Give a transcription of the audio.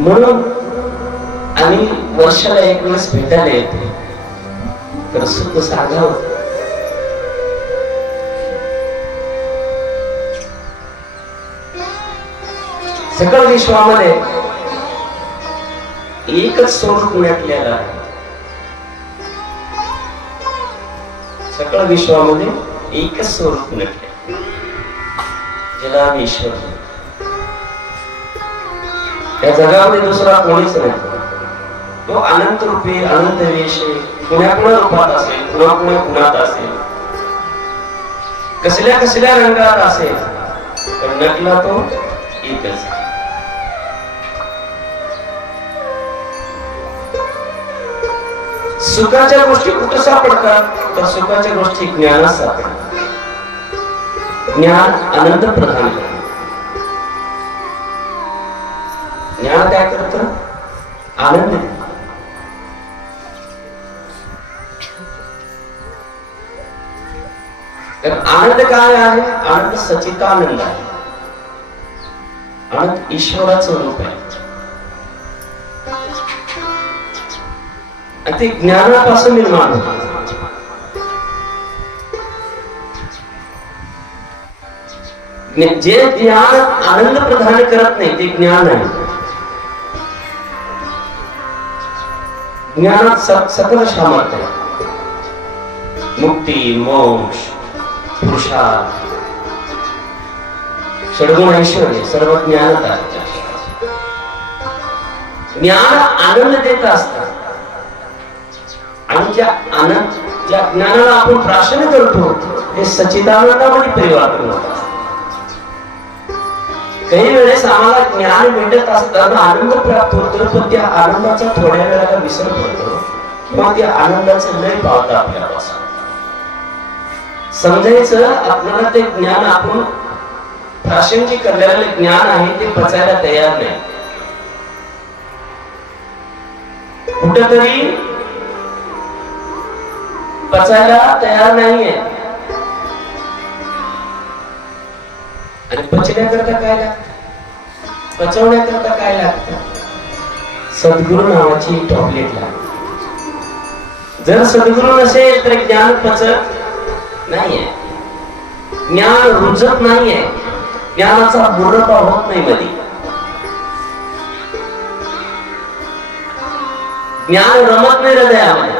म्हणून आम्ही वर्षाला एक वेळेस भेटायला येतो, तर सुख सांगावं. सकळ विश्वामध्ये एकच स्वरूप उलटलेलं आहे. सकळ विश्वामध्ये एकच स्वरूप उलटले, ज्याला आम्ही ईश्वर. या जगामध्ये दुसरा कोणीच नाही. तो अनंत रूपी, अनंत वेशी, कुण्या कुण्या रूपात असेल, कुणा कुण्या गुणात असेल, कसल्या कसल्या रंगात असेल, पण नटला तो एकच. सुखाच्या गोष्टी कुठे सापडतात, तर सुखाच्या गोष्टी ज्ञानात सापडतात. ज्ञान आनंद प्रदान करतं. ज्ञान काय करतं? आनंद देतं. तर आनंद काय आहे? आनंद सच्चिदानंद आहे. आनंद ईश्वराचं रूप आहे. ते ज्ञानापासून निर्माण होतं. जे ज्ञान आनंद प्रदान करत नाही ते ज्ञान आहे. ज्ञानात सकल सामर्थ्य आहे. मुक्ती, मोक्ष, पुरुषार्थ, षड्गुण ऐश्वर्य सर्व ज्ञानात आहे. ज्ञान आनंद देत असतात. आणि ज्या ज्ञानाला आपण प्राशन करतो ते सच्चिदानंदामध्ये परिवर्तन होतात. काही वेळेस आम्हाला ज्ञान भेटत असताना आनंद प्राप्त होतो, पण त्या आनंदाचा थोड्या वेळाला विसर पडतो किंवा त्या आनंदाचं लय पावतं आपल्यापासून. समजायचं आपल्याला ते ज्ञान, आपण प्राशंगिक करलेलं ज्ञान आहे ते पचायला तयार नाही. कुठेतरी पचायला तयार नाहीये. आणि पचण्याकरता काय लागतं? पचवण्याकरता काय लागतं? सद्गुरु नावाची टॉबलेट लागते. जर सद्गुरु नसेल तर ज्ञान पचत नाहीये, ज्ञान रुजत नाहीये, ज्ञानाचा बुरपा होत नाही मध्ये. ज्ञान रमत नाही हृदयामध्ये.